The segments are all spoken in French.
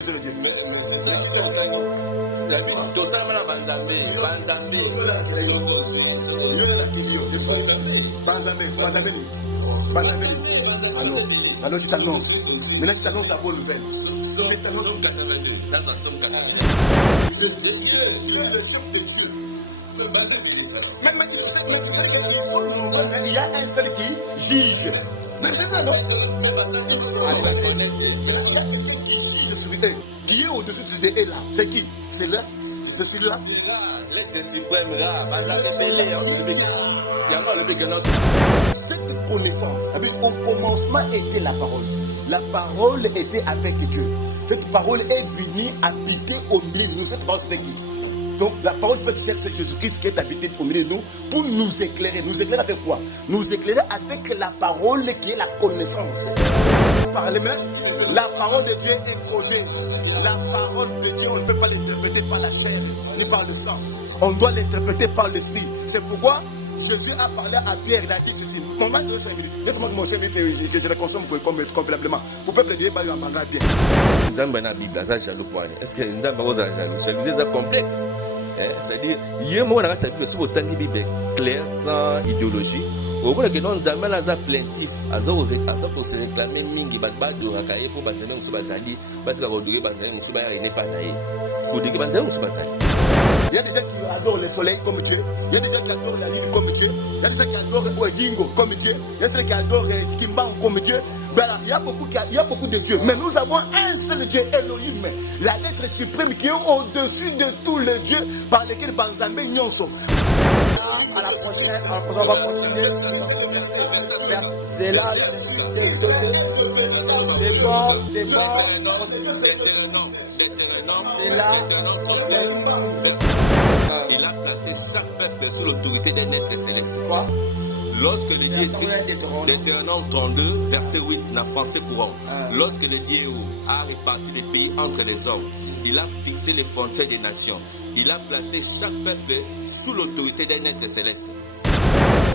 C'est le Dieu. Alors tu t'annonces. Maintenant tu t'annonces la bonne nouvelle. Il y a un seul qui juge. Mais c'est ça, non? Qui est au-dessus de ce et là? C'est qui? C'est là? Je suis là. Cette connaissance, au commencement était la parole. La parole était avec Dieu. Cette parole est venue habiter au milieu de nous. Cette parole, c'est qui? Donc la parole peut être Jésus-Christ qui est habité au milieu de nous pour nous éclairer. Nous éclairer avec quoi? Nous éclairer avec la parole qui est la connaissance. Par les mains, la parole de Dieu est codée. La parole de Dieu, on ne peut pas l'interpréter par la chair ni par le sang. On doit l'interpréter par l'esprit. C'est pourquoi Jésus a parlé à Pierre, il a dit ceci. Mon match de 5 minutes. Laisse-moi mon 5 minutes que je le consomme convenablement. Vous pouvez dire par exemple à Pierre. Nous avons la Bible, ça j'ai le point. Nous avons c'est complexe. C'est-à-dire, il y a un moment où tout le temps Bible clair, sans idéologie. Au bout de que nous avons la plaintif, alors pour se réclamer mingi badbadu rakaye pour bazana ou bazali, parce que aujourd'hui bazana ou bazali pas naïe. Pour dire que bazana ou bazali. Il y a des gens qui adorent le soleil comme Dieu. Il y a des gens qui adorent la lune comme Dieu. Il y a des gens qui adorent Oedingo comme Dieu. Il y a des gens qui adorent Kimban comme Dieu. Il y a beaucoup de dieux. Mais nous avons un seul Dieu, Elohim. La lettre suprême qui est au-dessus de tous les dieux par lesquels Banzambe Nyonso. À la prochaine, on va continuer. C'est là, c'est bon. C'est là. Il a placé chaque peuple sous l'autorité des êtres célestes. Lorsque le Dieu Deutéronome 32, verset 8, n'a français courant. Lorsque le Dieu a réparti les pays entre les hommes, il a fixé les frontières des nations. Il a placé chaque peuple sous l'autorité des êtres célestes.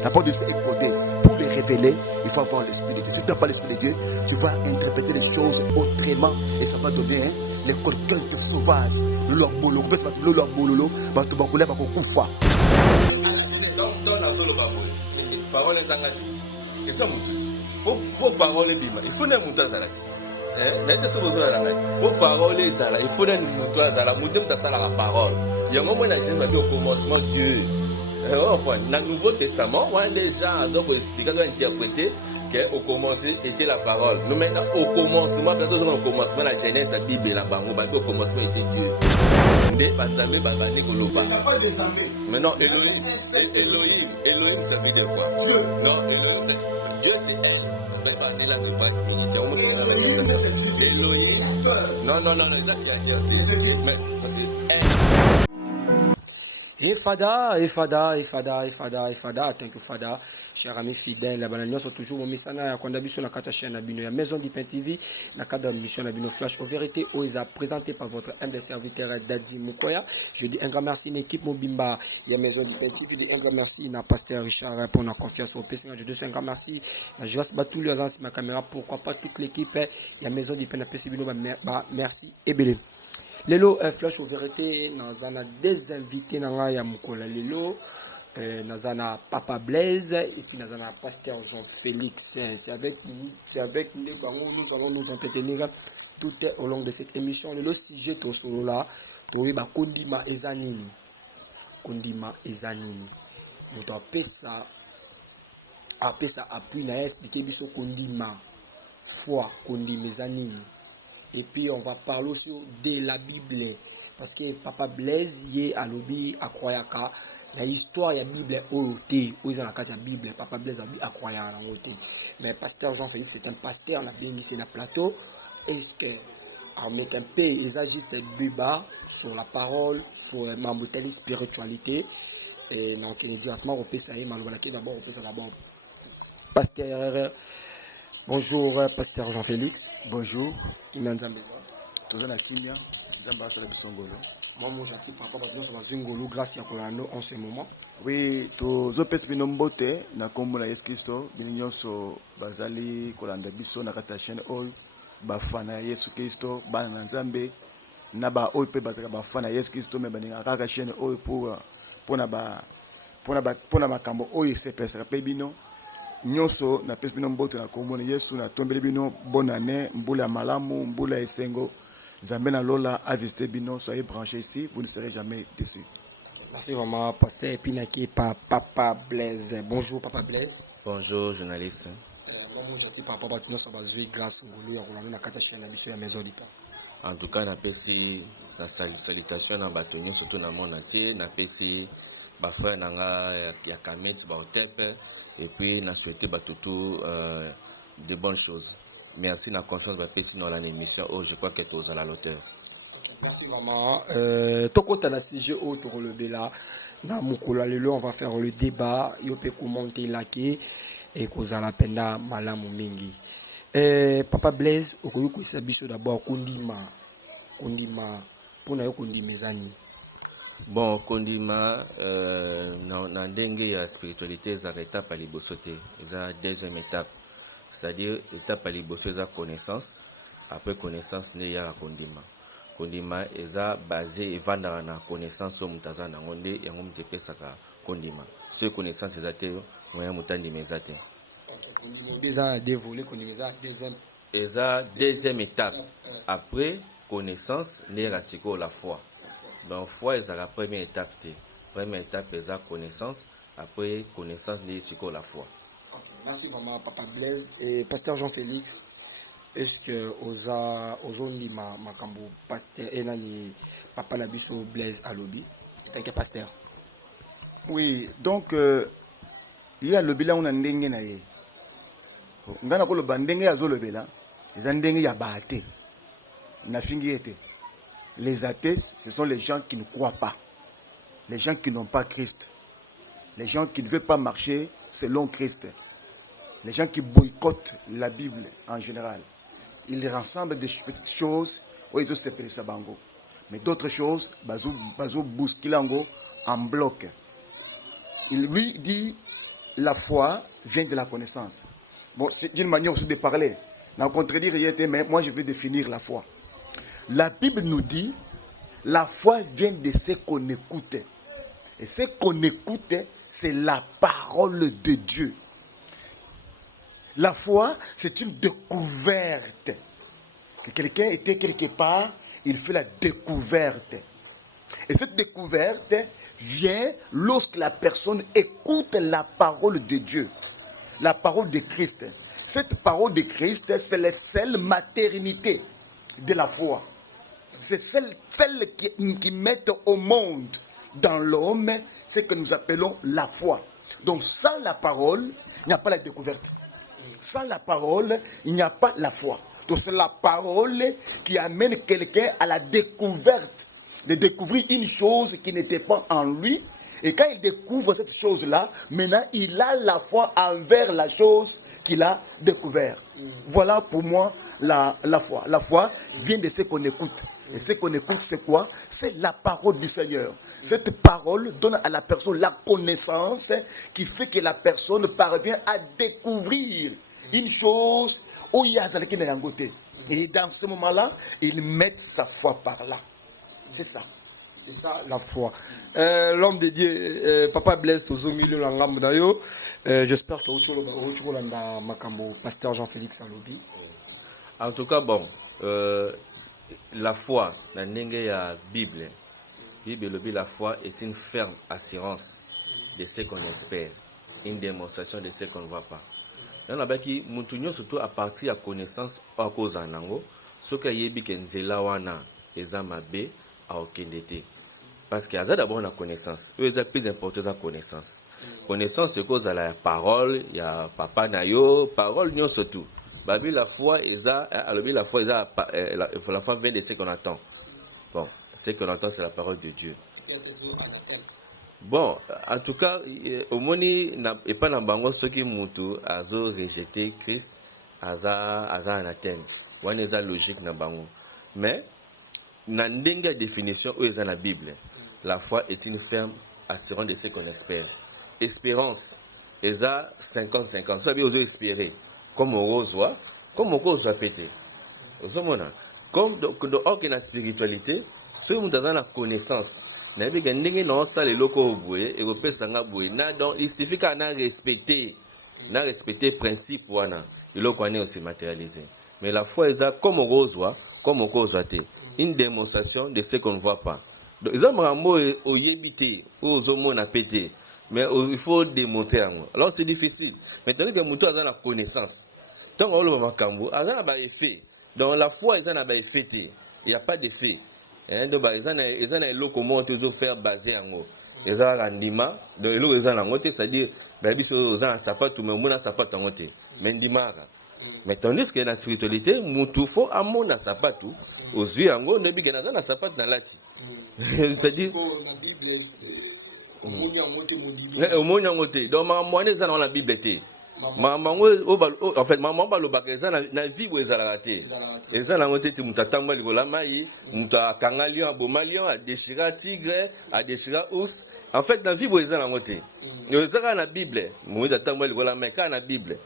La parole de Dieu est codée. Pour les révéler, il faut avoir l'esprit de Dieu. Si tu n'as pas l'esprit de Dieu, tu vas interpréter les choses autrement et ça va donner les colquins sauvages. Le leur bololo, parce que Bakoulé va beaucoup fois. Parole est engagée. Et ça, pour parole est bima. Il faut ne monter ça là. N'était pas besoin de pour parole est ça là. Il faut ne monter ça là. Monter ça là la parole. Il y a un moment où la Jésus va dire au commencement Dieu. Enfin, dans le Nouveau Testament, les gens adorent expliquer, interpréter qu'au commencement était la parole. Nous maintenant au commencement, au commencement la Genèse, la Bible et la Bango, au commencement était Dieu. Maintenant, Elohim, ça veut dire quoi? Non, Elohim, Dieu c'est elle. Elohim, non, ça c'est Et Fada, thank you Fada, cher ami fidèle, la banane sont toujours au misana ya kwanda biso na kata chaîne na bino ya Maison du Pain TV, na kata mission na bino Flash aux vérités oza présenté par votre humble serviteur Dadi Mukoya. Je dis un grand merci à l'équipe Mobimba, ya Maison du Pain TV, je dis un grand merci à Pasteur Richard pour la confiance au PC, je dis un grand merci à Joas Batou les ma caméra, pourquoi pas toute l'équipe ya Maison du Pain TV, merci et belé. Lelo Flash aux vérités, nous avons des invités dans la Mukola Lelo, nous avons Papa Blaise et puis nous avons Pasteur Jean-Félix. C'est avec nous nous allons nous entretenir tout au long de cette émission. Le sujet de ce là, c'est Kondima Ezanini. Nous avons ça appui na expliquer biso Kondima foi Kondima Ezanini. Et puis on va parler aussi de la Bible. Parce que Papa Blaise y est à l'objet à Kroyaka. L'histoire de la Bible est au thé. Où ils ont la carte de la Bible. Papa Blaise a croyé à l'autre. Mais Pasteur Jean-Félix, c'est un pasteur. On a bien ici dans le plateau. Est-ce qu'on met un peu, ils agissent débat sur la parole, sur la spiritualité. Et donc, il est directement au PSAE. D'abord, Pasteur, bonjour, Pasteur Jean-Félix. Bonjour. Imanzambe. Toujours la Kimia. Zambasa la Bisongolo. Moi, je suis papa, grâce à Kolando en ce moment. Oui, tous les personnes qui na kombo na Yesu Kristo, binyo so bazali Kolanda biso na kata chaîne oil. bafana Yesu Kristo bana na Nzambe na ba oyo pe bazaka bafana Yesu Kristo me baninga kaka chaîne oyo pona makambo oyo sepesaka pe bino nyonso na pesi bino mboto na kombo na Yesu na tombeli bino bonne année mbula malamu mbula esengo Nzambe na lola a visité bino, soyez branchés ici, vous ne serez jamais déçus. Merci vraiment, pasteur Pinaki par Papa Blaise. Bonjour Papa Blaise. Bonjour journaliste. Par rapport à notre grâce au Golo, on a la catastrophe à la maison du temps. En tout cas, on a fait la salutation dans le surtout dans mon entier, on a fait ma frère Nanga Yakamet Baotep et puis on a souhaité tout de bonnes choses. Merci de la confiance de faire dans l'émission. Oh, je crois que tu es à la hauteur. Merci maman. Toko tu as le sujet autour le là. Dans Mukula Lelo, on va faire le débat. Il peut commenter laqué et cause à la penda malamu mingi. Papa Blaise, au cours de ce biso d'abord kondima pour na kondimezani. Bon, kondima na ndenge ya spiritualité za étape à libosoté. La deuxième étape. C'est-à-dire, l'étape à liboso est la connaissance. Après connaissance, il y a la kondima. Kondima est basé et va dans la connaissance au mutaza na ngonde et on me fait ça kondima. Ce connaissance est athée, moyen mutandi mes athées. Déjà dévoilé kondima deuxième. Et la deuxième étape. Après connaissance, il y a la foi. Donc foi est la première étape. Première étape est la connaissance. Après connaissance, il y a la foi. Merci maman Papa Blaise et pasteur Jean-Félix. Est-ce que aujourd'hui ma cambo pasteur et nani Papa Nabiso Blaise à lobby? T'inquiète pasteur. Oui, donc il y a le bilan on a ndenge na ye. Ngana ko le bandenge ya zo le bilan. Les ndenge ya baate. Na fingi été. Les athées, ce sont les gens qui ne croient pas. Les gens qui n'ont pas Christ. Les gens qui ne veulent pas marcher selon Christ. Les gens qui boycottent la Bible en général. Ils rassemblent des petites choses, mais d'autres choses, bazo bousquilango en bloc. Il lui dit la foi vient de la connaissance. Bon, c'est une manière aussi de parler. N'a contredire mais moi je vais définir la foi. La Bible nous dit la foi vient de ce qu'on écoute. Et ce qu'on écoute, c'est la parole de Dieu. La foi, c'est une découverte. Que quelqu'un était quelque part, il fait la découverte. Et cette découverte vient lorsque la personne écoute la parole de Dieu, la parole de Christ. Cette parole de Christ, c'est la seule maternité de la foi. C'est celle qui met au monde, dans l'homme, ce que nous appelons la foi. Donc sans la parole, il n'y a pas la découverte. Sans la parole, il n'y a pas la foi. Donc c'est la parole qui amène quelqu'un à la découverte, de découvrir une chose qui n'était pas en lui. Et quand il découvre cette chose-là, maintenant il a la foi envers la chose qu'il a découverte. Voilà pour moi la foi. La foi vient de ce qu'on écoute. Et ce qu'on écoute, c'est quoi? C'est la parole du Seigneur. Cette parole donne à la personne la connaissance qui fait que la personne parvient à découvrir une chose où il y a un côté. Et dans ce moment-là, il met sa foi par là. C'est ça. C'est ça la foi. L'homme de Dieu, Papa Blaise, j'espère que vous avez pasteur Jean-Félix Alobi. En tout cas, bon, la foi, dans la Bible, la foi est une ferme assurance de ce qu'on espère, une démonstration de ce qu'on ne voit pas. Dans la baki, mutunyo surtout à partir de la connaissance à cause en ango, ce que yebi kenzela wana ezama be a okendete. Parce qu'il y a d'abord la connaissance. Eux, c'est plus important la connaissance. Connaissance, c'est cause à la parole, il y a papa nayo, parole nyo surtout. Babi la foi, la foi vient de ce qu'on attend. Bon, ce qu'on entend, c'est la parole de Dieu. Bon, en tout cas, au moni et pas dans bango ce qui mutu azo rejeté Christ, aza anathème. One est la logique dans bango. Mais dans la définition où est dans la Bible, la foi est une ferme assurance de ce qu'on espère. Espérance, est à 50-50. Ça veut dire espérer. Comme on reçoit péter. Comme dans la spiritualité, ceux qui ont la connaissance, il suffit qu'on a respecté le principe, il aussi matérialisé. Mais la foi est comme on reçoit, comme on reçoit, une démonstration de ce qu'on ne voit pas. Donc, ils ont au yébité, aux hommes à péter, mais il faut démontrer. Alors c'est difficile. Maintenant que nous avons la connaissance, tant qu'on a un effet. Donc la foi, ils ont un effet. Il n'y a pas d'effet. Donc ils ont un lot comment toujours faire baser en haut. Ils ont un rendement. Donc ils ont un côté, c'est-à-dire, ils ont un sapat, mais ils ont un sapat en côté. Mais mais tandis que dans la spiritualité, il faut un monde à sapat. Aux yeux en haut, il y a un sapat dans la tête. C'est-à-dire, au monde en côté. Donc, moi, ils ont la Bible. En fait, maman ba lobaka eza na vie bo eza la té. Eza na ngote tu mutatamba likola mai, mutakanga lion aboma lion, a déchira tigre, a déchira ours. En fait, na vie bo eza na ngote. Eza na Bible, mutatamba likola mai ka na Bible.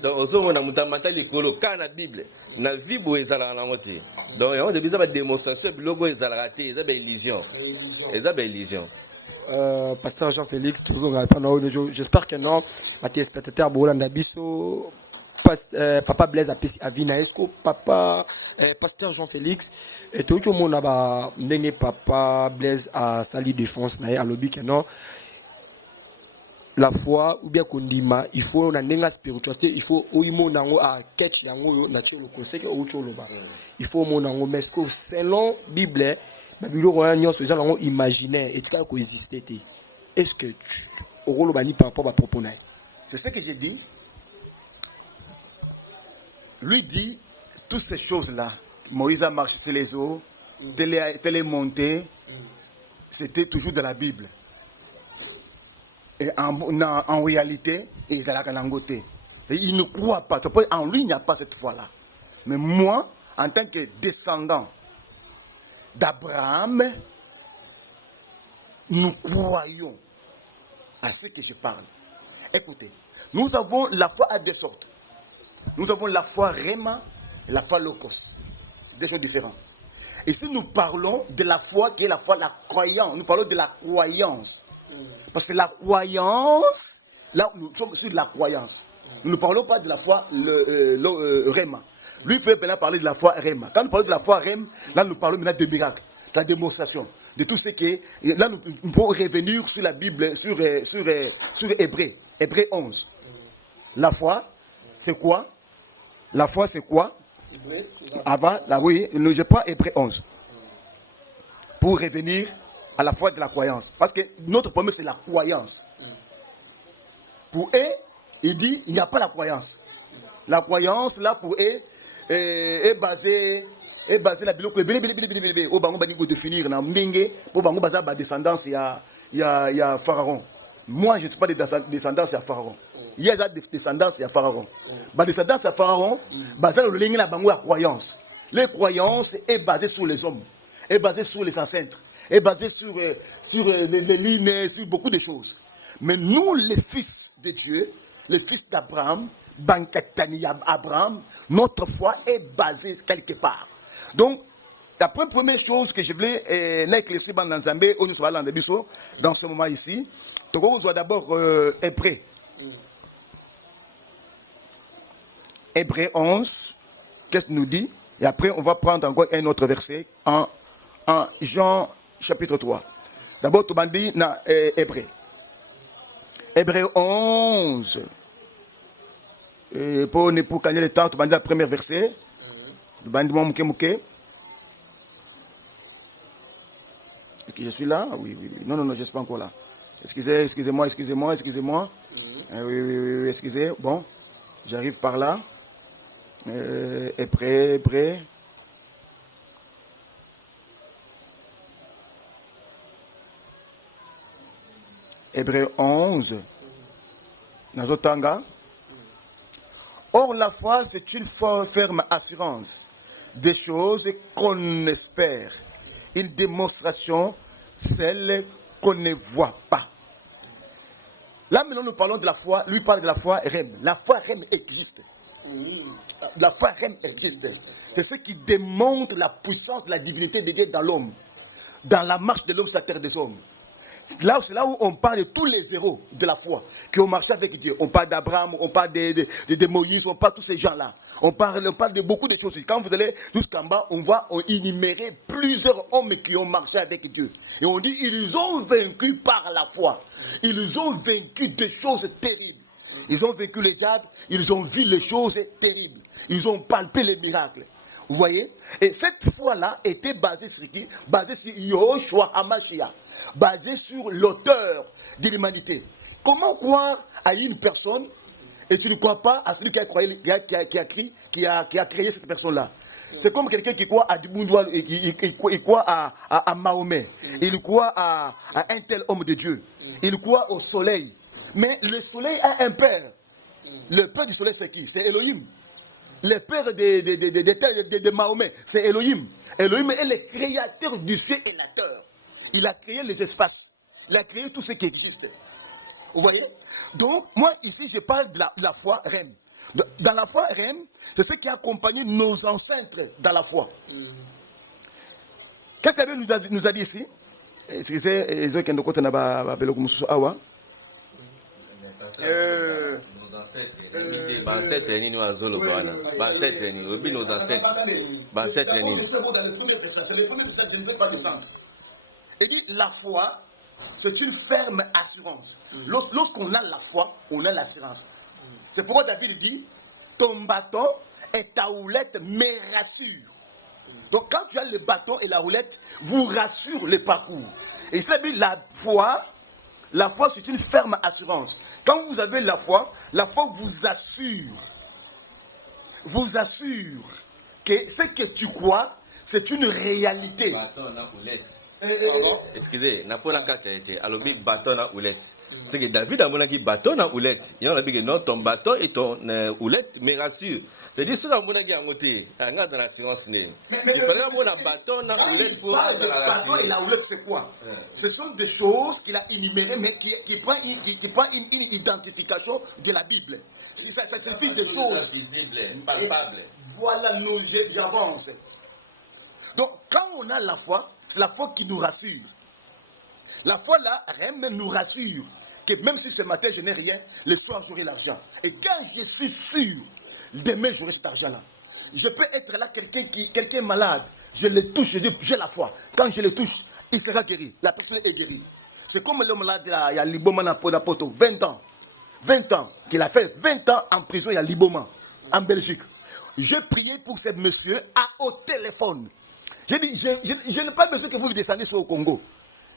Donc ozo na mutamata likolo ka na Bible. Na vie bo eza na ngote. Donc on devient ba démonstration biloko eza la té, eza ba illusion. Eza ba illusion. Pasteur Jean-Félix, toujours j'espère que non, ma téléspectateur Bolanda Bisso, Papa Blaise à Vinaesco, Papa Pasteur Jean-Félix, et tout le monde a mené Papa Blaise à Sali Défense, à l'objet que non, la foi, ou bien qu'on dit, il faut une spiritualité, il faut à catch yango naturel conseil que il faut mon ango mais selon Bible imaginaire et ça coexister. Est-ce que par rapport à propos? C'est ce que j'ai dit. Lui dit toutes ces choses-là. Moïse a marché sur les eaux, télémonté, c'était toujours de la Bible. Et en réalité, il ne croit pas. En lui, il n'y a pas cette foi-là. Mais moi, en tant que descendant d'Abraham, nous croyons à ce que je parle. Écoutez, nous avons la foi à deux sortes. Nous avons la foi Réma et la foi Logos. Deux choses différentes. Et si nous parlons de la foi qui est la foi, la croyance, nous parlons de la croyance. Parce que la croyance, là nous sommes sur la croyance. Nous ne parlons pas de la foi Réma. Lui peut maintenant parler de la foi Réma. Quand nous parlons de la foi Réma, là nous parlons maintenant de miracles, de la démonstration, de tout ce qui est. Là nous pouvons revenir sur la Bible, sur Hébreu, Hébreu 11. La foi, c'est quoi? La foi, c'est quoi? Avant, là oui, je prends Hébreu 11. Pour revenir à la foi de la croyance. Parce que notre problème, c'est la croyance. Pour eux, il dit, il n'y a pas la croyance. La croyance, là, pour eux, est basée la biloko au bango bani ko définir na ndenge pour bango baza ba descendance ya pharaon. Moi je ne suis pas de descendance ya pharaon. Il y a des descendance ya pharaon. Ba descendance ya pharaon baza le lenge la bango ya croyance. Les croyances est basée sur les hommes, est basée sur les ancêtres, est basée sur les lignes, sur beaucoup de choses. Mais nous les fils de Dieu, les fils d'Abraham, Abraham, notre foi est basée quelque part. Donc, la première chose que je voulais l'éclaircir dans Zambé, dans ce moment ici, on doit d'abord Hébreu. Hébreu 11, qu'est-ce qu'il nous dit? Et après, on va prendre encore un autre verset en Jean chapitre 3. D'abord, tu m'as dit dans Hébreu. Hébreu 11. Pour gagner le temps, tu vas dire le premier verset. Tu vas dire mouké. Est-ce que je suis là? Oui. Non, je ne suis pas encore là. Excusez-moi. Oui, excusez. Bon, j'arrive par là. Hébreu. Hébreu 11. Nazotanga. Or, la foi, c'est une ferme assurance des choses qu'on espère, une démonstration, celle qu'on ne voit pas. Là, maintenant, nous parlons de la foi, lui parle de la foi REM. La foi REM existe. La foi REM existe. C'est ce qui démontre la puissance de la divinité de Dieu dans l'homme, dans la marche de l'homme sur la terre des hommes. Là, c'est là où on parle de tous les héros de la foi qui ont marché avec Dieu. On parle d'Abraham, on parle de Moïse, on parle de tous ces gens-là. On parle de beaucoup de choses. Quand vous allez jusqu'en bas, on va énumérer plusieurs hommes qui ont marché avec Dieu. Et on dit, ils ont vaincu par la foi. Ils ont vaincu des choses terribles. Ils ont vaincu les diables, ils ont vu les choses terribles. Ils ont palpé les miracles. Vous voyez? Et cette foi-là était basée sur qui? Basée sur Yahushua HaMashiach. Basée sur l'auteur de l'humanité. Comment croire à une personne et tu ne crois pas à celui qui a créé cette personne-là? C'est comme quelqu'un qui croit à Dibundoua et qui croit à Mahomet. Il croit à un tel homme de Dieu. Il croit au soleil. Mais le soleil a un père. Le père du soleil, c'est qui? C'est Elohim. Le père de Mahomet, c'est Elohim. Elohim est le créateur du ciel et la terre. Il a créé les espaces. Il a créé tout ce qui existe. Vous voyez? Donc, moi, ici, je parle de la foi REM. Dans la foi REM, c'est ce qui a accompagné nos ancêtres dans la foi. Qu'est-ce qu'elle nous a dit ici? Il dit la foi, c'est une ferme assurance. Lorsqu'on a la foi, on a l'assurance. C'est pourquoi David dit, ton bâton et ta houlette me rassurent. Donc quand tu as le bâton et la houlette, vous rassurent le parcours. Et ça dit la foi c'est une ferme assurance. Quand vous avez la foi vous assure que ce que tu crois, c'est une réalité. Excusez, alors big bâton à houlette. C'est que David a mon bâton à houlette. Il y a dit non, ton bâton et ton houlette me rassure. C'est-à-dire que mon ami a monté, dans l'assurance. Il fallait mon bâton à houlette pour le bâton et la houlette, c'est quoi? Ce sont des choses qu'il a énumérées, mais qui prend une identification de la Bible. Ça signifie des choses visibles, palpables. Voilà nos avances. Donc, quand on a la foi qui nous rassure. La foi là, même nous rassure que même si ce matin je n'ai rien, le soir j'aurai l'argent. Et quand je suis sûr, demain j'aurai cet argent-là. Je peux être là, quelqu'un malade, je le touche, je dis j'ai la foi. Quand je le touche, il sera guéri. La personne est guérie. C'est comme l'homme malade, il y a Liboma Poto, 20 ans. 20 ans, qu'il a fait 20 ans en prison, il y a Liboma, en Belgique. Je priais pour ce monsieur au téléphone. J'ai dit, je n'ai pas besoin que vous descendiez sur le Congo.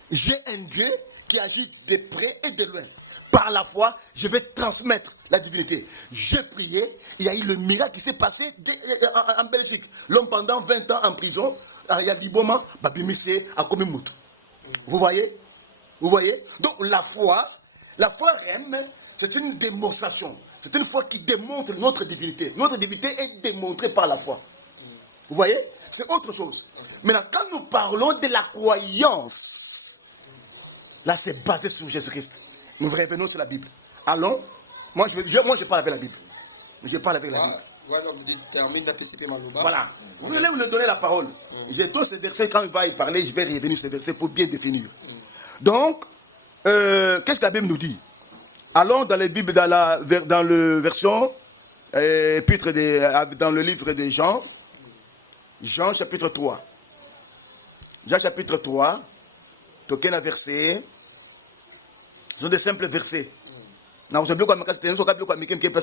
J'ai un Dieu qui agit de près et de loin. Par la foi, je vais transmettre la divinité. J'ai prié, il y a eu le miracle qui s'est passé en Belgique. L'homme pendant 20 ans en prison, il y a Liboma, Babimissé, à Komimout. Vous voyez? Donc la foi REM, c'est une démonstration. C'est une foi qui démontre notre divinité. Notre divinité est démontrée par la foi. Vous voyez? C'est autre chose. Maintenant, quand nous parlons de la croyance, là, c'est basé sur Jésus-Christ. Nous revenons sur la Bible. Allons. Moi, je parle avec la Bible. Je parle avec la Bible. Voilà. Vous allez vous donner la parole. J'ai tous ces versets, quand il va y parler, je vais revenir sur ces versets pour bien définir. Donc, qu'est-ce que la Bible nous dit? Allons dans la Bible, dans le version, dans le livre de Jean. Jean chapitre 3. Jean chapitre 3. Toquez un verset. Ce sont des simples versets. C'est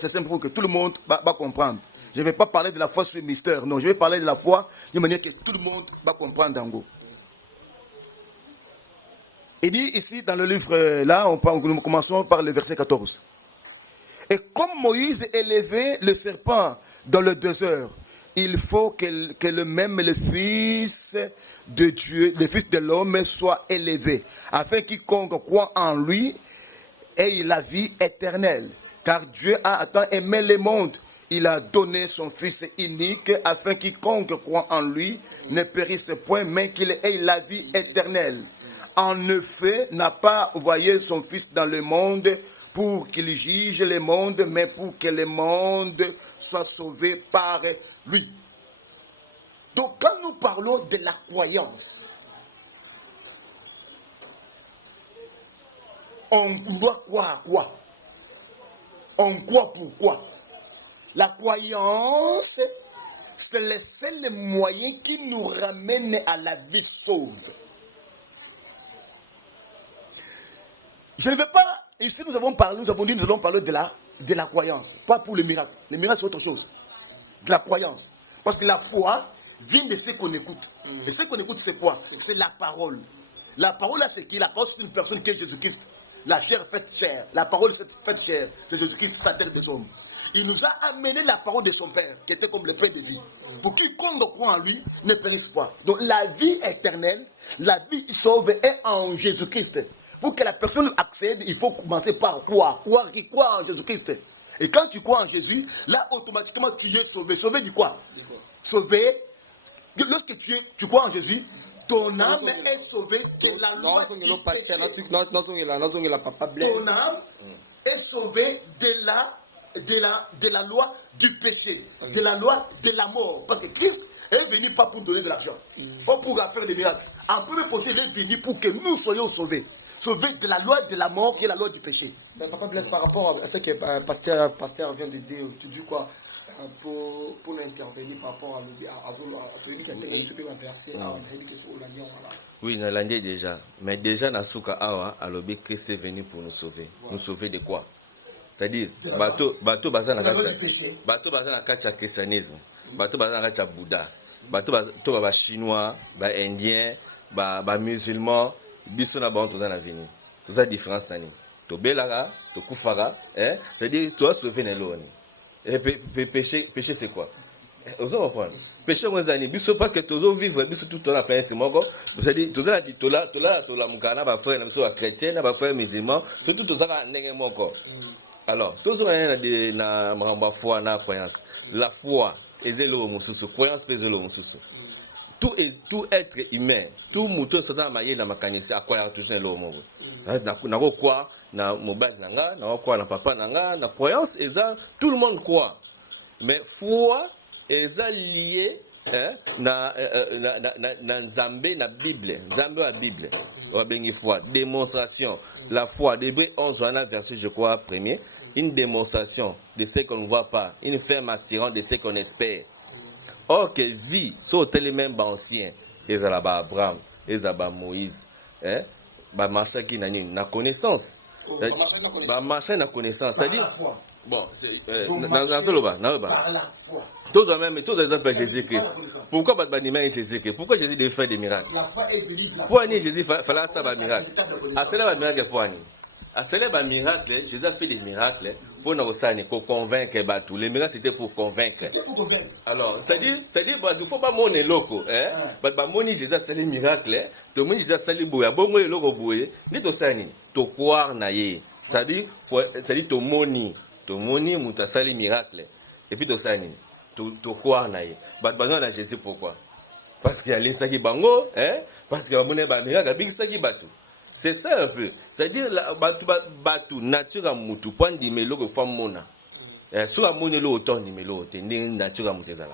simple pour que tout le monde va comprendre. Je ne vais pas parler de la foi sur le mystère. Non, je vais parler de la foi de manière que tout le monde va comprendre en gros. Il dit ici dans le livre, là, nous commençons par le verset 14. Et comme Moïse élevait le serpent dans le désert, il faut que le Fils de Dieu, le Fils de l'homme soit élevé, afin quiconque croit en lui ait la vie éternelle. Car Dieu a tant aimé le monde, il a donné son Fils unique, afin quiconque croit en lui ne périsse point, mais qu'il ait la vie éternelle. En effet, n'a pas envoyé son Fils dans le monde pour qu'il juge le monde, mais pour que le monde soit sauvé par lui. Donc quand nous parlons de la croyance, on doit croire à quoi? On croit pourquoi? La croyance, c'est le seul moyen qui nous ramène à la vie sauve. Je ne veux pas, ici nous avons dit, nous allons parler de la croyance, pas pour le miracle. Le miracle c'est autre chose. De la croyance. Parce que la foi vient de ce qu'on écoute. Et ce qu'on écoute c'est quoi? C'est la parole. La parole là c'est qui? La parole c'est une personne qui est Jésus-Christ. La chair faite chair. La parole c'est faite chair. C'est Jésus-Christ, sa terre des hommes. Il nous a amené la parole de son Père, qui était comme le Père de vie. Pour quiconque croit en lui, ne périsse pas. Donc la vie éternelle, la vie sauve est en Jésus-Christ. Pour que la personne accède, il faut commencer par croire. Croire qui croit en Jésus-Christ. Et quand tu crois en Jésus, là automatiquement tu es sauvé. Sauvé du quoi? Sauvé. Lorsque tu crois en Jésus, ton âme est sauvée de la loi du péché. Ton âme est sauvée de la loi du péché, de la loi de la mort. Parce que Christ est venu pas pour donner de l'argent, pas pour faire des miracles. En premier point, il est venu pour que nous soyons sauvés. Sauvés de la loi de la mort qui est la loi du péché. Papa Blaise, par rapport à ce que pasteur vient de dire, tu dis quoi pour intervenir par rapport à celui qui a été verset oui, nous l'avons dit déjà. Mais déjà, dans ce cas, Christ est venu pour nous sauver. Nous sauver de quoi? C'est-à-dire, bateau bazan na kati ya christianisme, bateau bazan na kati ya Bouddha, bateau ba chinois, ba indien, ba musulman, biso na bantu za na vini. Tout ça différence nani. To belaka, to kufaka, c'est-à-dire toi sauver na loni. Et péché c'est quoi? Vous comprenez? Péché on zani biso parce que tozo vivre biso tout la planète moko, c'est-à-dire tola mukana ba frère na biso ba chrétien na ba frère musulman, tout ça ndenge moko. Alors, tout ce qui est na foi na croyance. La foi est zélo mususu, croyance est zélo mususu. Tout être humain, tout muto ça maye na makanisi akwaya tout na lo mo. Na ko kwa na mobile nanga, na ko kwa na papa nanga, na croyance et ça tout le monde croit. Mais foi est lié na Nzambe na Bible, Nzambe la Bible. On va bien foi, démonstration. La foi, Hébreux 11 verset je crois premier. Une démonstration de ce qu'on ne voit pas, une ferme assurance de ce qu'on espère. Or, que vie, sur les mêmes anciens, ils ont Abraham, ils ont Moïse, bah marcher qui n'a une connaissance, bah marcher na connaissance, c'est-à-dire, bon, tous les mêmes, tous les exemples Jésus-Christ. Pourquoi pas de Jésus-Christ? Pourquoi Jésus devait faire des miracles? Pourquoi Jésus fallait faire des miracles? À cela, un miracle pour Annie. À célébrer un miracle, Jésus a fait des miracles pour nous convaincre Batou. Les miracles c'était pour convaincre. Alors, c'est-à-dire, il ne faut pas monter loco. Jésus a fait des miracles, tout le monde Jésus a fait des bouilles. Bon, moi, le loco bouille, ni to sani, to croire naïe. C'est-à-dire, to moni, mouta fait des miracles. Et puis to sani, to croire naïe. Besoin de Jésus pourquoi? Parce qu'il y a les saki bango, parce qu'il y a mon miracle, big saki Batou. C'est ça un peu. C'est-à-dire, batu nature à moutou, point de mélo que femme mona. Soit mon élo autant de mélo, c'est une nature à mouter là.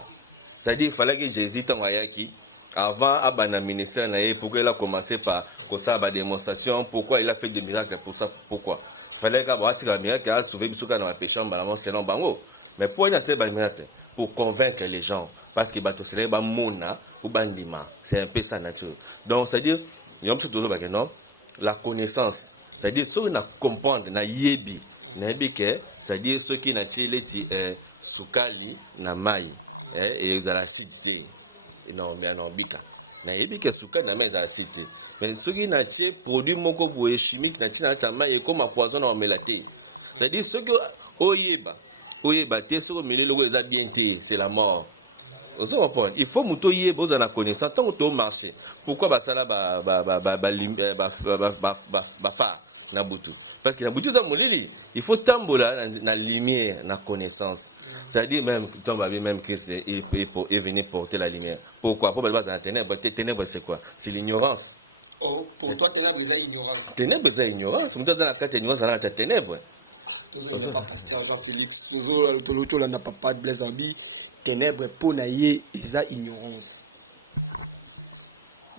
C'est-à-dire, il fallait que Jésus t'envoie qui, avant, Abana ministère, pourquoi il a commencé par ça, la démonstration, pourquoi il a fait des miracles, pour ça, pourquoi. Il fallait qu'il ait un miracle, qu'il ait sauvé Bissouka dans la péché, selon Bango. Mais pourquoi il a fait des miracles? Pour convaincre les gens. Parce que bateau c'est un mona ou bandima. C'est un peu sa nature. Donc, c'est-à-dire, il y a un petit peu de la connaissance, c'est-à-dire ceux qui comprennent, na yebi, c'est-à-dire ceux qui n'ont pas sukali na mai, et dans la cité, non mais non bika, na yebi que sukali na mai dans la cité, mais ceux qui n'ont pas produit moko boé chimique na tina ta mai et comme poison en melaté, c'est-à-dire ceux qui oyeba, t'es sur le milieu le bien c'est la mort. Il faut moutoyer besoin de la connaissance tant que marché. Pourquoi basala na butu? Parce que la butu dans molili, il faut tambola na lumière, na connaissance. C'est-à-dire même quand même Christ est venu porter la lumière. Pourquoi? Pour pas dans la ténèbre. Ténèbre c'est quoi? C'est l'ignorance. Pour toi ténèbre c'est ignorance. Ténèbre c'est ignorance. Nous dans la carte ignorance dans la ténèbre. Tolotolo n'a pas de Blaise Ambi, ténèbres pour naïe, ils ont ignorance.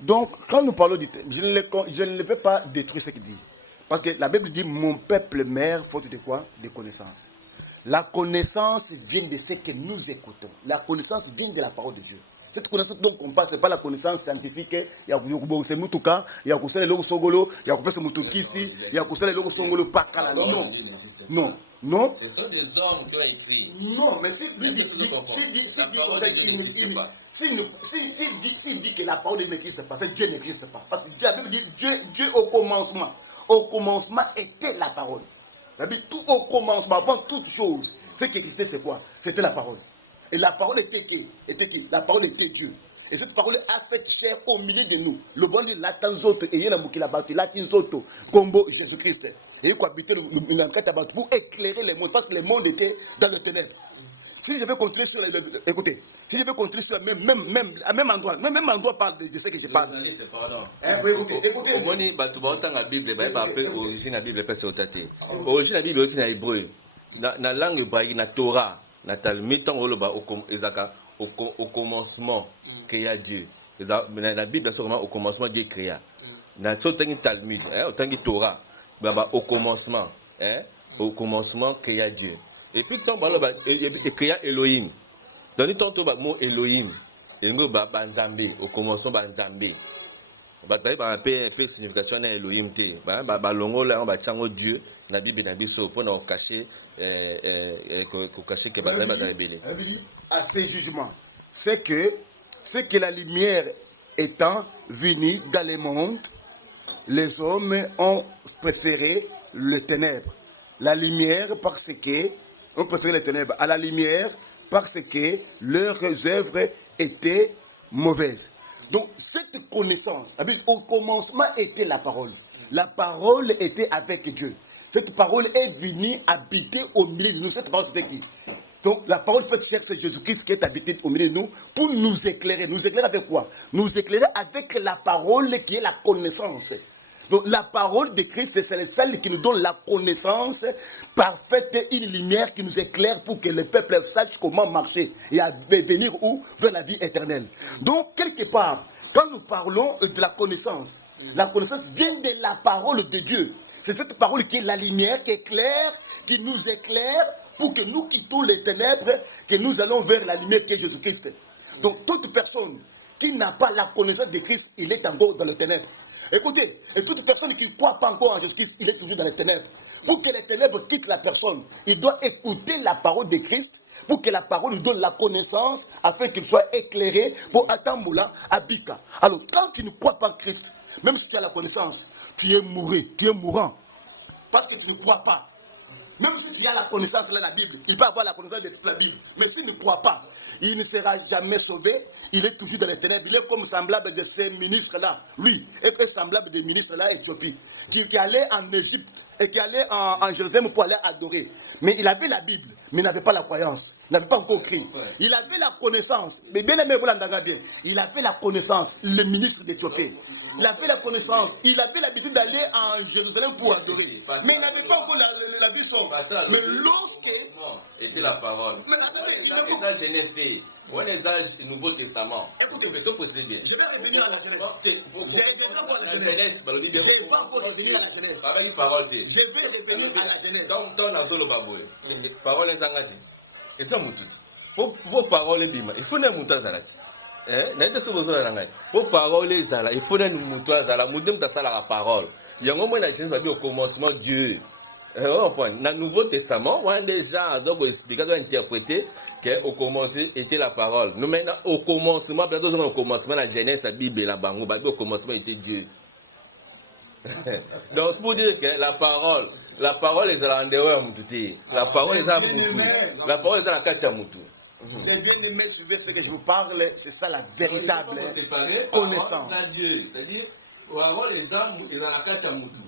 Donc, quand nous parlons du je ne vais pas détruire ce qu'il dit. Parce que la Bible dit, mon peuple meurt faute de quoi? De connaissance. La connaissance vient de ce que nous écoutons. La connaissance vient de la parole de Dieu. Cette connaissance dont on parle, ce n'est pas la connaissance scientifique. Il y a c'est Mutuka, il y a le logo Sogolo, il y a le Mutukisi, il y a le logo Sogolo Pakala. Non. Non. Non. Non, mais s'il dit que la parole de Dieu n'existe pas, c'est Dieu n'existe pas. Parce que la Bible dit Dieu au commencement était la parole. La Bible, tout au commencement, avant toute chose, ce qui existait, c'est quoi? C'était la parole. Et la parole était qui? La parole était Dieu. Et cette parole a fait chair au milieu de nous. Le bon Dieu l'attend autres, et il y a la bâti, l'attend autres, combo Jésus-Christ. Et il a habité pour éclairer les mondes, parce que le monde était dans le ténèbres. Si je vais continuer sur écoutez, si je vais continuer sur le même endroit parle de ce que je parle. Écoutez. Omoni batu baotanga Bible ba pe origine la Bible pe otate. Origine la Bible aussi na hébreu. Na langue hébraïque na Torah, na Talmud tant oloba au commencement créa Dieu. La Bible c'est vraiment au commencement Dieu créa. Na sotangi Talmud, otangi Torah, ba au commencement, créa Dieu. Et puis quand il créa Elohim. Dans le temps le mot Elohim, il y a Nzambe au commencement Nzambe. Bah peu signification Elohim té. Bah longo là on va chango Dieu na Bible na biso pour nous cacher que bah dans la Bible. Aspect jugement, c'est que la lumière étant venue dans le monde, les hommes ont préféré le ténèbre. La lumière parce que on préfère les ténèbres à la lumière parce que leurs œuvres étaient mauvaises. Donc, cette connaissance, au commencement était la parole. La parole était avec Dieu. Cette parole est venue habiter au milieu de nous. Cette parole, c'est qui? Donc, la parole fait chair, c'est Jésus-Christ qui est habité au milieu de nous pour nous éclairer. Nous éclairer avec quoi? Nous éclairer avec la parole qui est la connaissance. Donc la parole de Christ, c'est celle qui nous donne la connaissance parfaite et une lumière qui nous éclaire pour que le peuple sache comment marcher et venir où? Vers la vie éternelle. Donc quelque part, quand nous parlons de la connaissance vient de la parole de Dieu. C'est cette parole qui est la lumière, qui éclaire, qui nous éclaire pour que nous quittons les ténèbres, que nous allons vers la lumière qui est Jésus-Christ. Donc toute personne qui n'a pas la connaissance de Christ, il est encore dans les ténèbres. Écoutez, et toute personne qui ne croit pas encore en Jésus-Christ, il est toujours dans les ténèbres. Pour que les ténèbres quittent la personne, il doit écouter la parole de Christ, pour que la parole lui donne la connaissance, afin qu'il soit éclairé pour attendre à Bika. Alors, quand tu ne crois pas en Christ, même si tu as la connaissance, tu es mourant. Parce que tu ne crois pas. Même si tu as la connaissance de la Bible, il va avoir la connaissance de la Bible. Mais s'il ne croit pas, il ne sera jamais sauvé, il est toujours dans les ténèbres. Il est comme semblable de ces ministres-là. Lui est semblable des ministres-là Éthiopie, qui allaient en Égypte et qui allaient en Jérusalem pour aller adorer. Mais il avait la Bible, mais il n'avait pas la croyance. Il n'avait pas encore Christ. Il avait la connaissance. Mais bien aimé, vous l'entendez bien. Il avait la connaissance, le ministre d'Éthiopie. Il avait la connaissance, il avait l'habitude d'aller en Jérusalem pour adorer. Mais il n'avait pas encore la vie sombre. Mais l'autre était la parole. Et la Genèse, on est dans le Nouveau Testament. Je vais poser bien. Je vais revenir à la Genèse. La Genèse, je ne vais pas revenir à la Genèse. Avec parole. Je vais revenir à la Genèse. Donc, on a le baboué. Parole est engagée. Et ça, vos paroles, il faut que vous ayez naite sobozo na ngai po parole ezala il faut na mutu azala mutu mtasala la parole yango moi na Genèse au commencement Dieu point na Nouveau Testament on déjà donc expliquer doit interpréter que au commencement était la parole nous maintenant au commencement bientôt au commencement la Genèse la Bible la bango au commencement était Dieu. Donc pour dire que la parole est en dehors mutu la parole est à mutu la parole est à la kacha mutu. Les bien-aimés, ce que je vous parle, c'est ça la véritable connaissance. C'est-à-dire,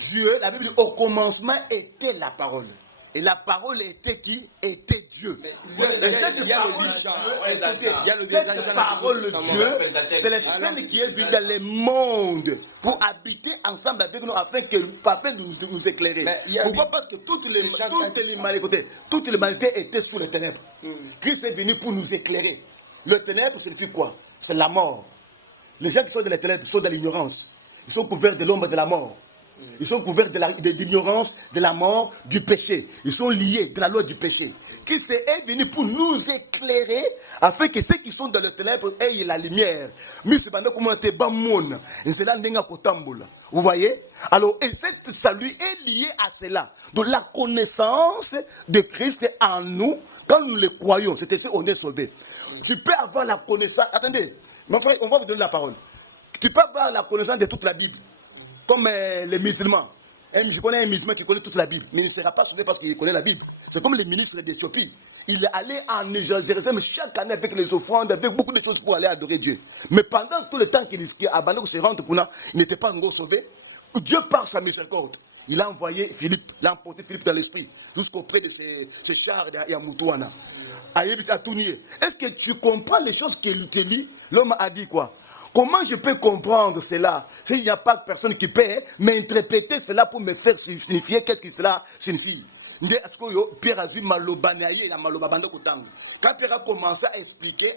Dieu, la Bible dit au commencement était la parole. Et la parole était qui? Était Dieu. Cette parole de Dieu, c'est l'Esprit qui est venu dans le monde pour habiter ensemble avec nous afin de nous éclairer. Pourquoi? Parce que toute l'humanité était sous les ténèbres. Christ est venu pour nous éclairer. Le ténèbre, c'est quoi? C'est la mort. Les gens qui sont dans les ténèbres sont dans l'ignorance. Ils sont couverts de l'ombre de la mort. Ils sont couverts de l'ignorance, de la mort, du péché. Ils sont liés de la loi du péché. Christ est venu pour nous éclairer afin que ceux qui sont dans le ténèbre aient la lumière. Vous voyez? Alors, et ce salut est lié à cela. Donc, la connaissance de Christ en nous, quand nous le croyons, c'est fait, on est sauvé. Tu peux avoir la connaissance. Attendez, mon frère, on va vous donner la parole. Tu peux avoir la connaissance de toute la Bible. Comme les musulmans. Je connais un musulman qui connaît toute la Bible, mais il ne sera pas sauvé parce qu'il connaît la Bible. C'est comme les ministres d'Éthiopie. Il est allé en Jérusalem chaque année avec les offrandes, avec beaucoup de choses pour aller adorer Dieu. Mais pendant tout le temps qu'il abandonne ses rentes, il n'était pas encore sauvé. Dieu, par sa miséricorde, il a envoyé Philippe, il a emporté Philippe dans l'esprit, jusqu'auprès de ses chars et à Moutouana. Est-ce que tu comprends les choses qu'il te lit? L'homme a dit quoi? Comment je peux comprendre cela s'il n'y a pas de personne qui peut m'interpréter cela pour me faire signifier qu'est-ce que cela signifie? Pierre a vu Malobanaye, quand Pierre a commencé à expliquer,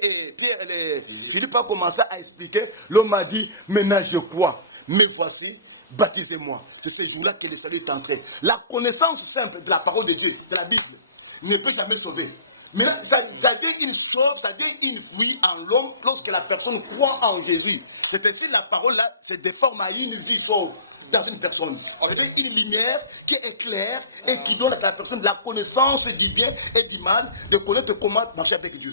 Philippe a commencé à expliquer, l'homme a dit, maintenant je crois, mais voici, baptisez-moi. C'est ce jour-là que le salut est entré. La connaissance simple de la parole de Dieu, de la Bible, ne peut jamais sauver. Mais là, ça devient une chose, ça devient une vie en l'homme lorsque la personne croit en Jésus. C'est ainsi la parole là se déforme à une vie sauve dans une personne. On avait une lumière qui éclaire et qui donne à la personne la connaissance du bien et du mal, de connaître comment marcher avec Dieu.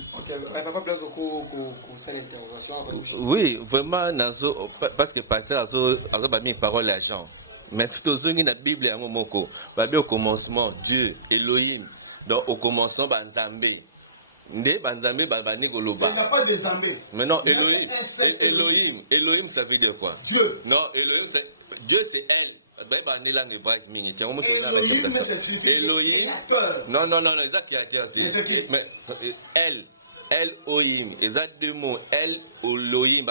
Oui, vraiment, parce que pasteur a mis parole à Jean. Mais tout dans la Bible, au commencement, Dieu, Elohim. Donc au commencement, Banzambé. Banzambé, Babani Goloba. Il n'y a pas de Zambé. Mais non, Elohim, ça veut dire quoi? Dieu. Non, Dieu c'est elle. Elohim. Non, ça qui a dit. Mais elle. Elohim. Et ça deux mots. Elohim,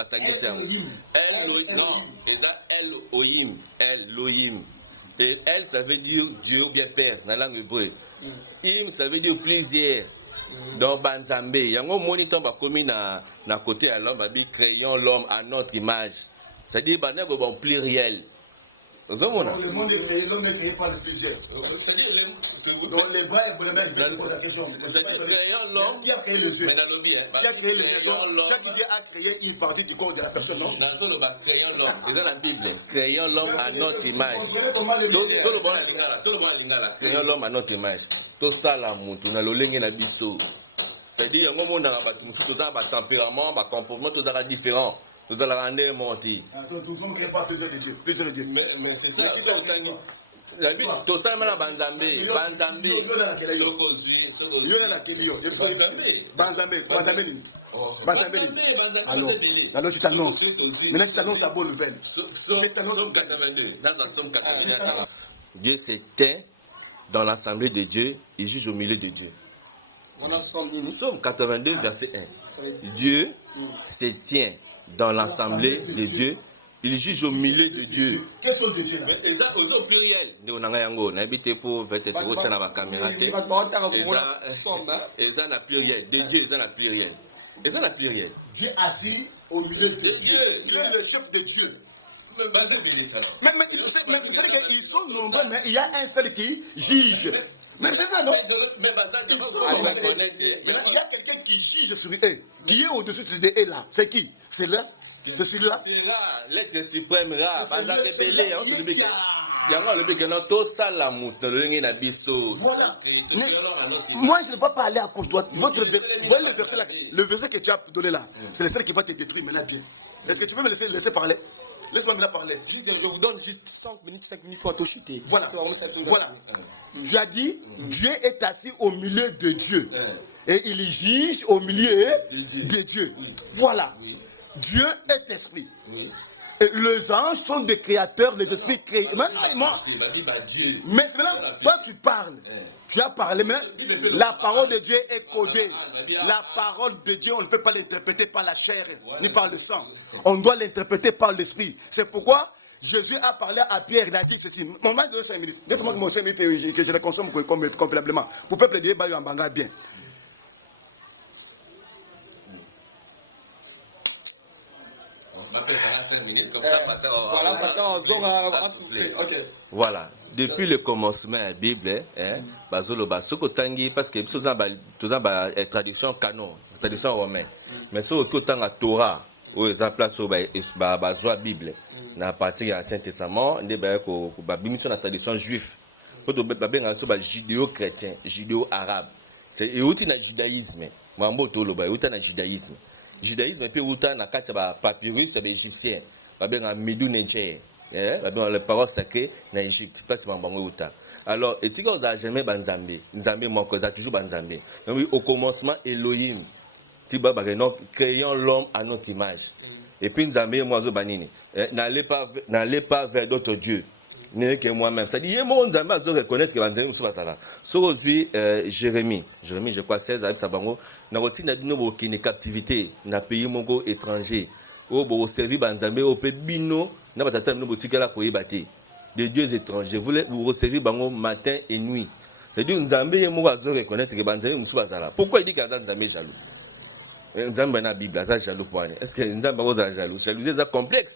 Elohim. Elohim. Et elle, ça veut dire Dieu bien Père, dans la langue hébreu. Im, ça veut dire plusieurs. Donc, Banzambe, il y a un moniteur qui a commis à côté à l'homme, créons l'homme à notre image. C'est-à-dire, il y a un pluriel. Le monde est créé, l'homme est créé par le plusieurs. Donc, les vrais créons l'homme, qui a créé le Dieu? Qui a créé le Dieu? Chaque Dieu a créé une partie du corps de la personne. Non, créons l'homme. C'est dans la Bible. Créons l'homme à notre image. Créons l'homme à notre image. Tout ça, là, on a le na biso. C'est-à-dire, on a un tempérament, un comportement, tout ça différent. Tout ça, la rendre menti. Tout le monde ne pas plusieurs dieux. Mais c'est ça. La Bible, tout ça, c'est Banzambé. Alors tu t'annonces. Maintenant tu t'annonces la bonne nouvelle. Dieu s'éteint dans l'assemblée de Dieu, il juge au milieu de Dieu. Psaume 82, verset 1. Dieu se tient dans l'assemblée de Dieu, il juge au milieu de Dieu. Qu'est-ce que Dieu? Et ça, au pluriel. Nous avons n'habité pour faire des choses dans la caméra. Et ça, la pluriel. De Dieu, ça, la pluriel. Et ça, la pluriel. Dieu assis au milieu de Dieu. Dieu est le peuple de Dieu. Mais ils sont nombreux, mais il y a un seul qui juge. Mais c'est ça, non? Il y a quelqu'un qui juge sur eux, qui est au-dessus de eux là. C'est qui? C'est là? C'est celui-là? L'être suprême là, pas à révéler. Il y a le bec dans tout ça la moute, le na bisto. Moi, je ne vais pas parler à cause de toi. Le verset que tu as donné là, c'est le seul qui va te détruire maintenant. Est-ce que tu peux me laisser parler? Laisse-moi maintenant parler. Je vous donne juste 5 minutes pour tout chuter. Voilà. Tu as dit, Dieu est assis au milieu de Dieu. Et il juge au milieu de Dieu. Voilà. Dieu est esprit. les anges sont des créateurs, les esprits créés. Maintenant, toi tu parles. Tu as parlé, mais la parole de Dieu est codée. La parole de Dieu, on ne peut pas l'interpréter par la chair ni par le sang. On doit l'interpréter par l'esprit. C'est pourquoi Jésus a parlé à Pierre, il a dit ceci. Mon mal de 5 minutes. Dites-moi que mon 5 minutes, que je le consomme complètement. Pour peuple de Dieu, il y a un banga bien. Voilà, depuis le commencement de la Bible, parce que tout est traduction canon, traduction romaine. Mais ce qui est la Torah, où ils place la Bible, à partir du Ancien Testament, il y a une traduction juive. Il y a judéo-chrétien, judéo-arabe. C'est le judaïsme. Le judaïsme. Le judaïsme, puis il y a un papyrus égyptien. Il y a un médounéché. Les paroles sacrées en Égypte. Alors, et si on n'a jamais Banzambé, Nzambé, mon cousin, toujours Banzambé. Donc, au commencement, Elohim, créant l'homme à notre image. Et puis, Nzambé, moi, Zobanini, n'allez pas vers d'autres dieux. N'est que moi-même. C'est-à-dire, moi, Nzambé, je reconnaître que Banzambé, je suis là. Aujourd'hui, Jérémie, je crois 16 avec Sabango, n'a aussi une captivité dans le pays étranger. Au beau servir Banzambé, au pays bino, n'a pas de boutique à la coïbaté. Des dieux étrangers. Vous recevez Bango matin et nuit. C'est-à-dire, Nzambé, moi, je reconnaître que Banzambé, je suis là. Pourquoi il dit que Nzambé est jaloux? Nzambé na Bible, ça jaloux pour aller. Est-ce que Nzambé est jaloux? Jaloux, c'est complexe.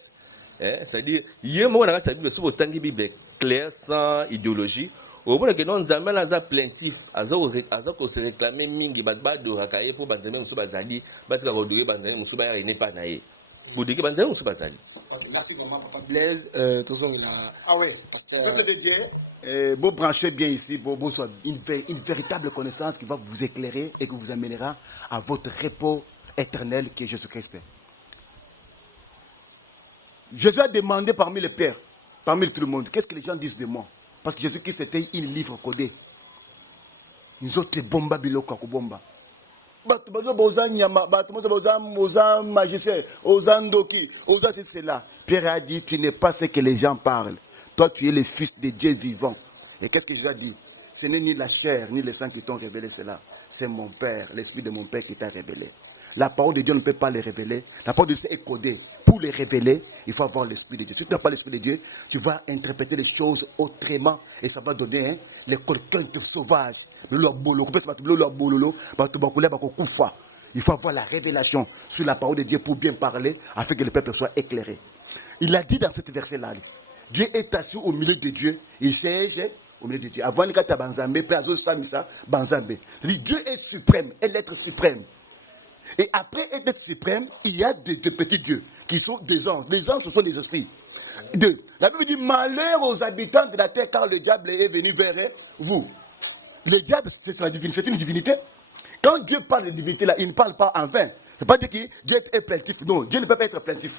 C'est-à-dire, il y a un moment dans la Bible, sur le temps Bible clair, sans idéologie. Au bout de non Nzambé là plaintif, azako se réclamer mingi ba do rakaye pour Banzambé musu bazali, ba tika rodoué Banzambé musu ba n'est pas naé. Boudiki Banzambé musu bazali. Ah oui, parce que peuple de Dieu, vous branchez bien ici, vous soit une véritable connaissance qui va vous éclairer et qui vous amènera à votre repos éternel qui est Jésus-Christ. Jésus a demandé parmi les pères, parmi tout le monde, qu'est-ce que les gens disent de moi? Parce que Jésus-Christ était un livre codé. Nous autres, les bombas biloko bomba. Pierre a dit, tu n'es pas ce que les gens parlent. Toi, tu es le fils de Dieu vivant. Et qu'est-ce que je lui ai dit? Ce n'est ni la chair, ni le sang qui t'ont révélé cela. C'est mon Père, l'Esprit de mon Père qui t'a révélé. La parole de Dieu ne peut pas les révéler. La parole de Dieu est codée. Pour les révéler, il faut avoir l'Esprit de Dieu. Si tu n'as pas l'Esprit de Dieu, tu vas interpréter les choses autrement. Et ça va donner les quelqu'un sauvage. Il faut avoir la révélation sur la parole de Dieu pour bien parler, afin que le peuple soit éclairé. Il a dit dans cet verset-là, Dieu est assis au milieu de Dieu. Il siège au milieu de Dieu. Avant, il y a Banzambé, Banzambé. Dieu est suprême, est l'être suprême. Et après être suprême, il y a des petits dieux qui sont des anges. Les anges, ce sont des esprits. La Bible dit malheur aux habitants de la terre car le diable est venu vers vous. Le diable, c'est la divinité, c'est une divinité. Quand Dieu parle de divinité, là, il ne parle pas en vain. Ce n'est pas dire que Dieu est plaintif. Non, Dieu ne peut pas être plaintif.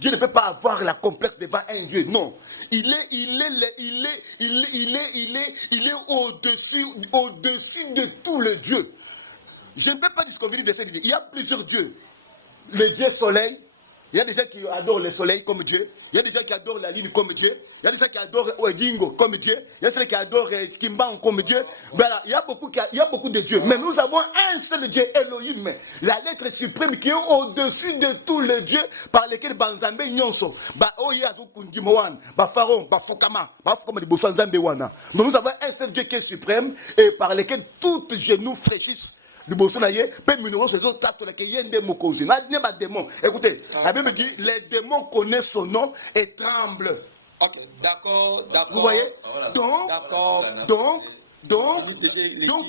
Dieu ne peut pas avoir la complexe devant un Dieu. Non. Il est au-dessus de tout le Dieu. Je ne peux pas disconvenir de ces dieux. Il y a plusieurs dieux. Le Dieu soleil, il y a des gens qui adorent le soleil comme Dieu. Il y a des gens qui adorent la lune comme Dieu. Il y a des gens qui adorent Oedingo comme Dieu. Il y a des gens qui adorent Kimban comme Dieu. Voilà, il y a beaucoup de dieux. Mais nous avons un seul Dieu, Elohim, la lettre suprême qui est au-dessus de tous les dieux par lesquels Banzambé Nyonso, Oya Kundimowan, Pharaon, Fokama, de Bosanzambe Wana. Donc nous avons un seul Dieu qui est suprême et par lesquels tous les genoux fléchissent. Écoutez, la Bible dit les démons connaissent son nom et tremblent. D'accord. Vous voyez? Donc,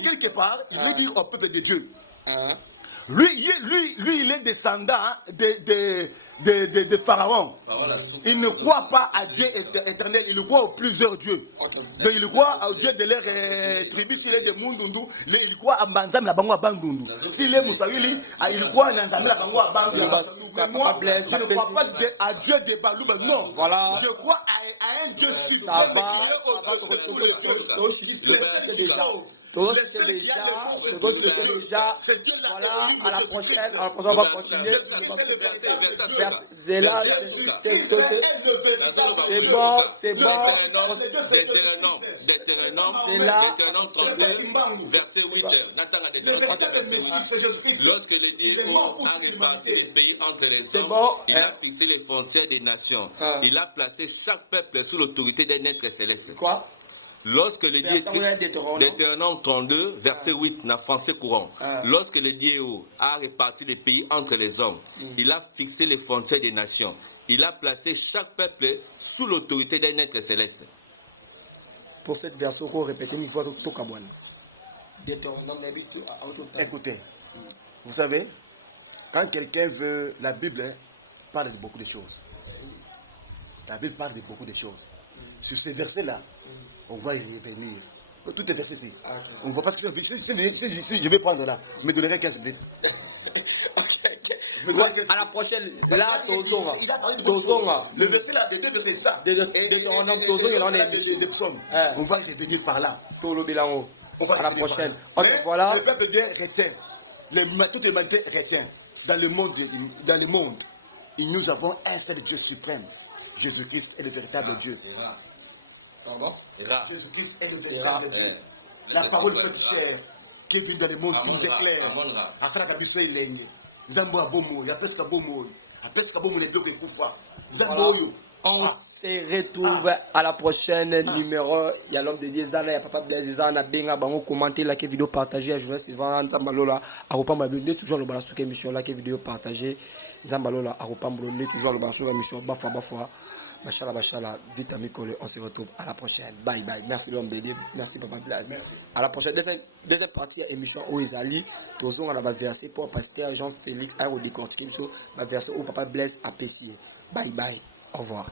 quelque part, il veut dire au peuple de Dieu. Lui, il est descendant de Pharaon. Il ne croit pas à Dieu éternel, il croit aux plusieurs dieux. Donc il croit au Dieu de leur tribu, s'il est de Mundundu, il croit à Banzam la Bangwa Bandundu. S'il est Moussawili, il croit à Nanzam la Bangwa Bandundu. Moi, je ne crois pas à Dieu de Balouba, non. Voilà. Je crois à un Dieu suprême. Déjà, voilà, à la prochaine, on va continuer. c'est là, c'est bon, c'est bon. Deutéronome 32, verset 8. Lorsque le Dieu a réparti le pays entre les hommes, il a fixé les frontières des nations. Il a placé chaque peuple sous l'autorité d'un être céleste. Quoi? Lorsque le Dieu, Deutéronome 32, verset 8, en français courant. Lorsque le Dieu a réparti les pays entre les hommes, il a fixé les frontières des nations. Il a placé chaque peuple sous l'autorité d'un être céleste. Prophète verset répétez, il faut tout cabouane. Écoutez, vous savez, quand quelqu'un veut, la Bible parle de beaucoup de choses. La Bible parle de beaucoup de choses. Sur ces versets-là, on va y revenir. Tout est versé ici. On ne voit pas que si je vais prendre là, me donnerai 15 minutes. À la prochaine, là, Tozonga. Le verset là, les deux versets, ça. On va y revenir par là. À la prochaine. Voilà. Le peuple Dieu retient. Toute l'humanité retient. Dans le monde, nous avons un seul Dieu suprême. Jésus-Christ est le véritable Dieu. Jésus-Christ est le véritable Dieu. La parole peut faire qui est venue dans le monde qui nous éclaire. Après la mission, il est dans un bon mot. Il y a presque un bon mot. Après ce bon mot, les deux qui font pas. On se retrouve à la prochaine numéro. Il y a l'homme de Dieu, il y a Papa Blaise, il y a Benga, Bango, commenter, la vidéo partagée, à journaliste Sylvain Zambalola, à Repambalola, toujours le balasou émission, la vidéo partagée, Zambalola, à Repambalola, toujours le balasou émission, Bafwa. Bachala, vite à Mikole, on se retrouve à la prochaine. Bye bye. Merci l'homme de Dieu, merci Papa Blaise. Merci. À la prochaine, deuxième partie de l'émission où ils allaient, toujours à la base versée pour pasteur Jean-Félix Aérodécortiquer, la version où Papa Blaise a apprécié. Bye bye. Au revoir.